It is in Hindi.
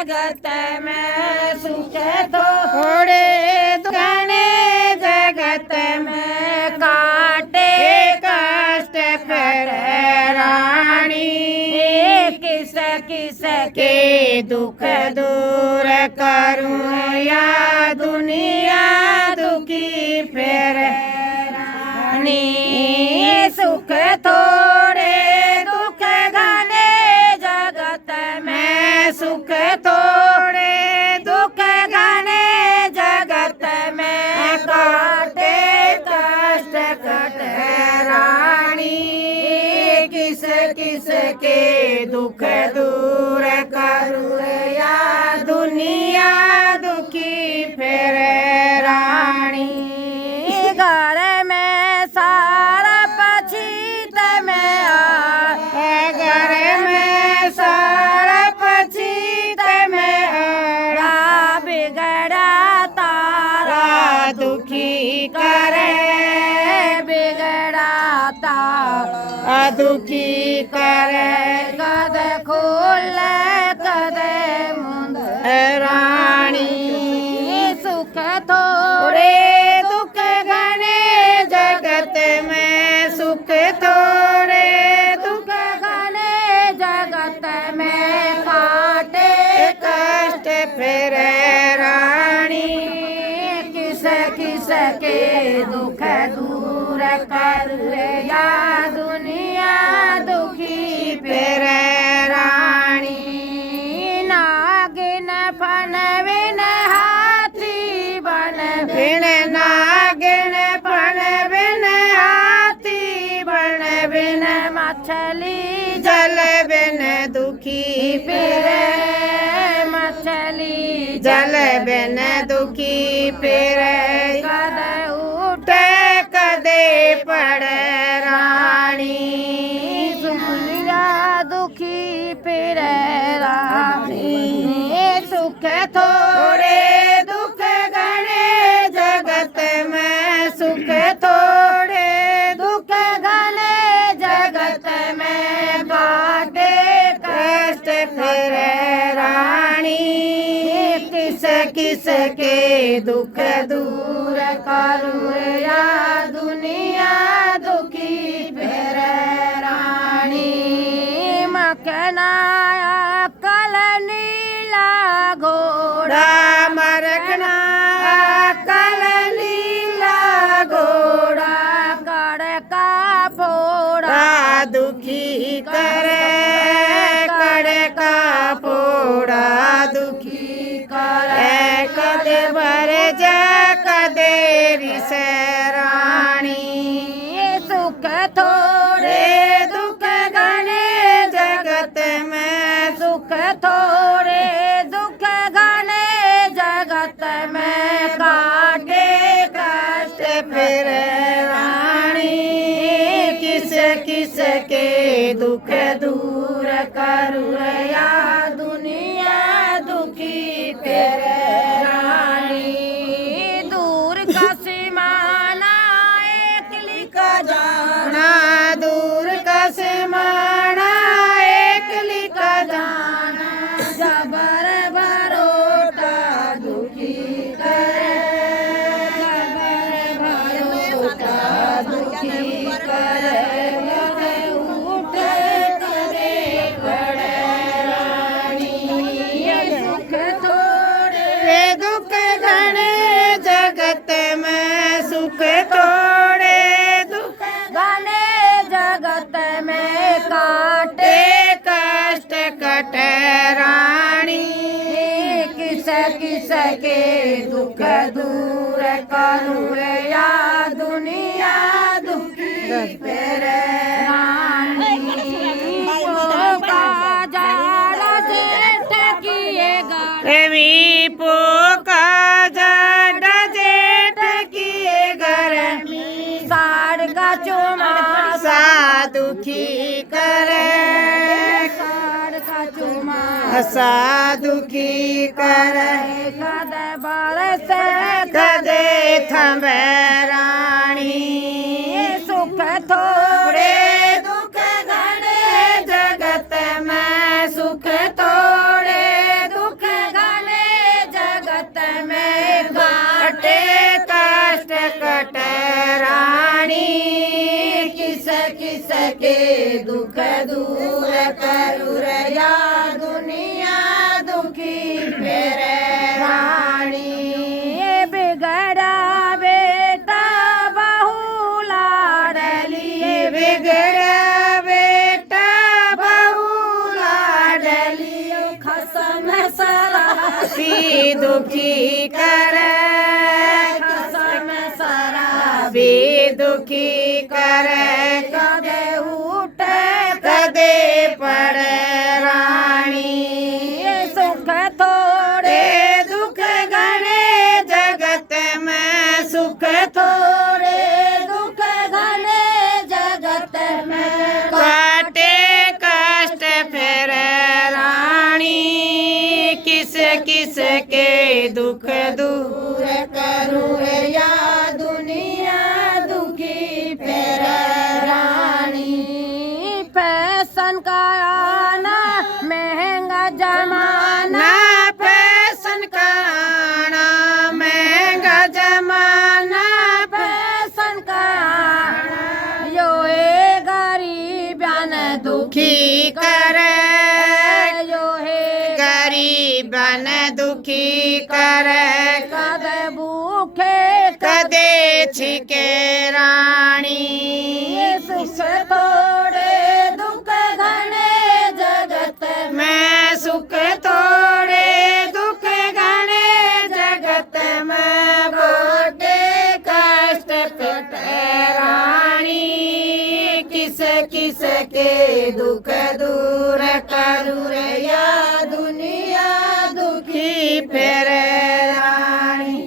जगत में सुख थोड़े दुखने जगत में काटे कष्ट फिर रानी किस किस के दुख दूर करूं या दुनिया दुखी फिर रानी सुख थोड़े दुख घने जगत में सुख थोड़े दुख घने जगत में काटे कष्ट कट रानी किस किस के दुख दूर करूं या दुनिया दुखी फिर रानी घर में सारा पछीत में घर में सारा पछीत में बिगड़ा तारा दुखी करे बिगड़ा तारा दुखी करे कद खोल कद मुंद रानी सुख थोड़े दुख घने जगत में सुख थोड़े दुख घने जगत में काटे कष्ट फिर रानी किस किस के दुख दूर कर या दुनिया दुखी फिर रानी नागिन फन बिन हाथी बन बिन नागिन फन बिन हाथी बन बिन मछली जल बिन दुखी फिर मछली जल बिन दुखी फिर कद उठे कदे पड़ रानी दुनिया दुखी फिर रानी सुख थोड़े दुख घने जगत में सुख थोड़े दुख घने जगत में काटे कष्ट फिर रानी किस किस के दुख दूर करूं या दुनिया दुखी फिर रानी मखना कल नीला घोड़ा मरकना कल नीला घोड़ा कड़ का फोड़ा दुखी करे कड़ का फोड़ा दुखी करे कदे भर जा कदे रिस रानी सुख थोड़े दुख घने जगत में सुख थोड़े दुख घने जगत में काटे कष्ट फिर रानी किस किस के दुख दूर करूं या दुनिया दुखी फिर रानी दूर का सिमाना एक लिखा जाना दूर का सिमाना एक लिखा जाना जबर भरोटा दुखी करे जबर भरोटा दुखी करे उठे करे बड़े रानी सुख थोड़े दुख घने जगत में सुख थोड़े दुख घने जगत में काटे कष्ट कट रानी किस किस के दुख दूर करूं या दुनिया दुखी फिर रानी पोका जाड़ा जेठ किएगा पोका जाड़ा जेठ किए घर साड़ का चुमा सा दुखी करे साड़ का चुमा सा दुखी करे कद बरस कदे थमे रानी सुख थोड़े दुख घने जगत में सुख थोड़े दुख के दुख दूर करू रे या दुनिया दुखी फेरे रानी बिगड़ा बेटा बहु लाडली बिगड़ा बेटा बहु लाडली खसम सराबी दुखी करे खसम सराबी दुखी करे कदे उठे कदे पड़े रानी सुख थोड़े दुख घने जगत में सुख थोड़े दुख घने जगत में काटे कष्ट फिर रानी किस किस के दुख दूर करूँ या दुनिया दुखी फिर रानी फैशन का आना महंगा जमाना फैशन का आना महंगा जमाना फैशन का आना यो है गरीबन दुखी करे यो है गरीबन दुखी करे कदे भूखे कदे छिके रानी सुख थोड़े दुख घने जगत में सुख थोड़े दुख घने जगत में बाटे कष्ट कटे रानी किस किस के दुख दूर करू रे या दुनिया दुखी फिर रानी।